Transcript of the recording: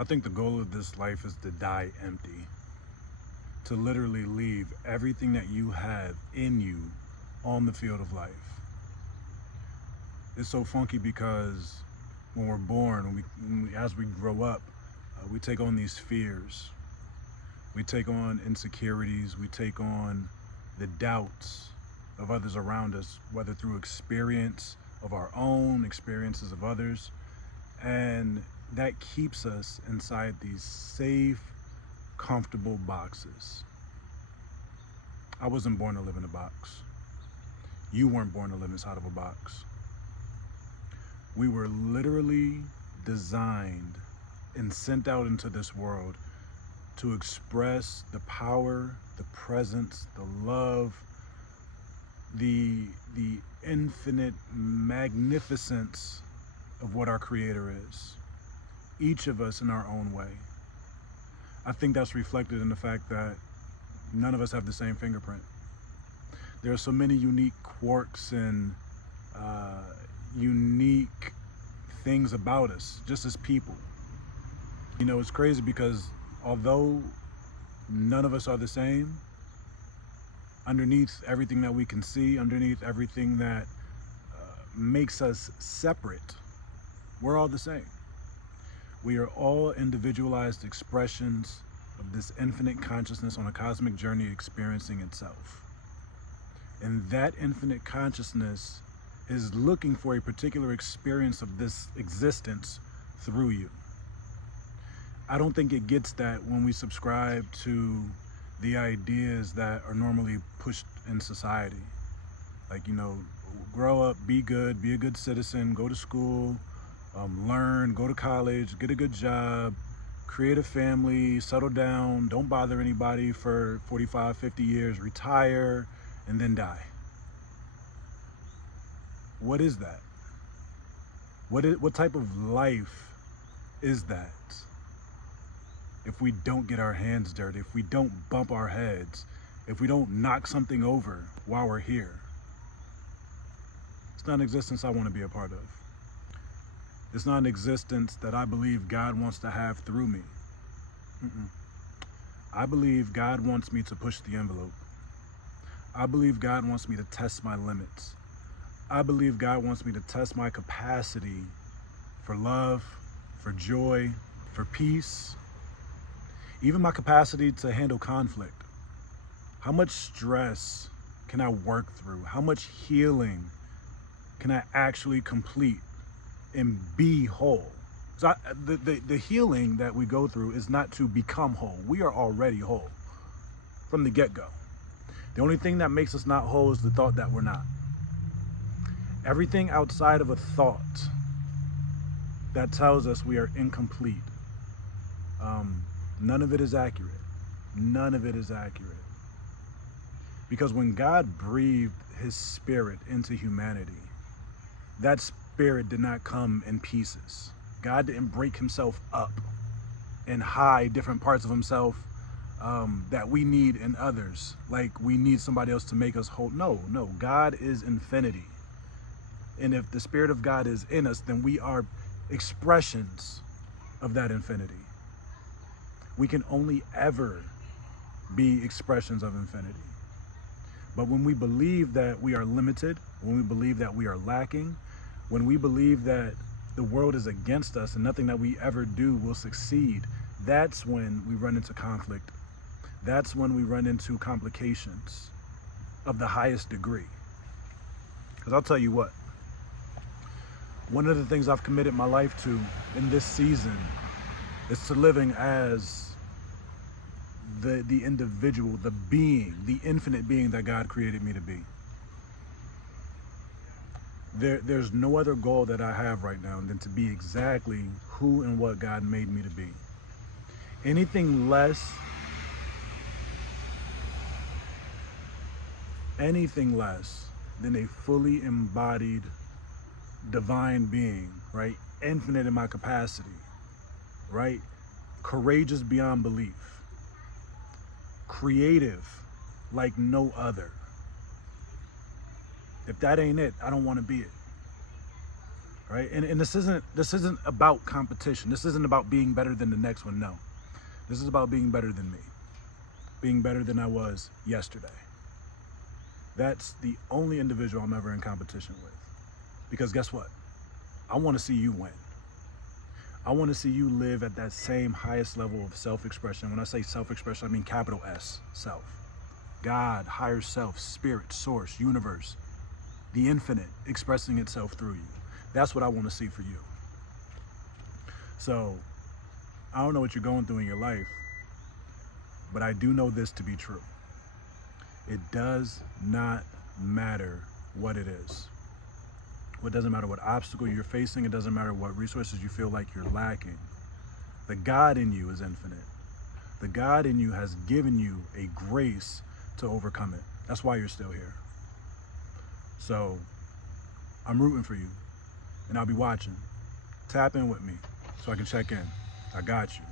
I think the goal of this life is to die empty, to literally leave everything that you have in you on the field of life. It's so funky because when we're born, as we grow up, we take on these fears. We take on insecurities. We take on the doubts of others around us, whether through experience of our own, experiences of others. And that keeps us inside these safe, comfortable boxes. I wasn't born to live in a box. You weren't born to live inside of a box. We were literally designed and sent out into this world to express the power, the presence, the love, the infinite magnificence of what our Creator is. Each of us in our own way. I think that's reflected in the fact that none of us have the same fingerprint. There are so many unique quirks and unique things about us, just as people. You know, it's crazy because although none of us are the same, underneath everything that we can see, underneath everything that makes us separate, we're all the same. We are all individualized expressions of this infinite consciousness on a cosmic journey experiencing itself. And that infinite consciousness is looking for a particular experience of this existence through you. I don't think it gets that when we subscribe to the ideas that are normally pushed in society. Like, you know, grow up, be good, be a good citizen, go to school, learn, go to college, get a good job, create a family, settle down, don't bother anybody for 45, 50 years, retire, and then die. What is that? What type of life is that? If we don't get our hands dirty, if we don't bump our heads, if we don't knock something over while we're here, it's not an existence I want to be a part of. It's not an existence that I believe God wants to have through me. I believe God wants me to push the envelope. I believe God wants me to test my limits. I believe God wants me to test my capacity for love, for joy, for peace, even my capacity to handle conflict. How much stress can I work through? How much healing can I actually complete and be whole? So the healing that we go through is not to become whole. We are already whole from the get-go. The only thing that makes us not whole is the thought that we're not. Everything outside of a thought that tells us we are incomplete, none of it is accurate. None of it is accurate. Because when God breathed his spirit into humanity, that spirit did not come in pieces. God didn't break himself up and hide different parts of himself that we need in others. Like we need somebody else to make us whole. No, God is infinity. And if the Spirit of God is in us, then we are expressions of that infinity. We can only ever be expressions of infinity. But when we believe that we are limited, when we believe that we are lacking, when we believe that the world is against us and nothing that we ever do will succeed, that's when we run into conflict. That's when we run into complications of the highest degree. Because I'll tell you what, one of the things I've committed my life to in this season is to living as the individual, the being, the infinite being that God created me to be. There's no other goal that I have right now than to be exactly who and what God made me to be. Anything less than a fully embodied divine being, right? Infinite in my capacity, right? Courageous beyond belief. Creative like no other. If that ain't it, I don't want to be it. right? And this isn't about competition. This isn't about being better than the next one. No, this is about being better than me, being better than I was yesterday. That's the only individual I'm ever in competition with. Because guess what? I want to see you win. I want to see you live at that same highest level of self-expression. When I say self-expression, I mean capital S, self. God, higher self, spirit, source, universe, the infinite expressing itself through you. That's what I want to see for you. So, I don't know what you're going through in your life, but I do know this to be true. It does not matter what it is. It doesn't matter what obstacle you're facing. It doesn't matter what resources you feel like you're lacking. The God in you is infinite. The God in you has given you a grace to overcome it. That's why you're still here. So I'm rooting for you, and I'll be watching. Tap in with me so I can check in. I got you.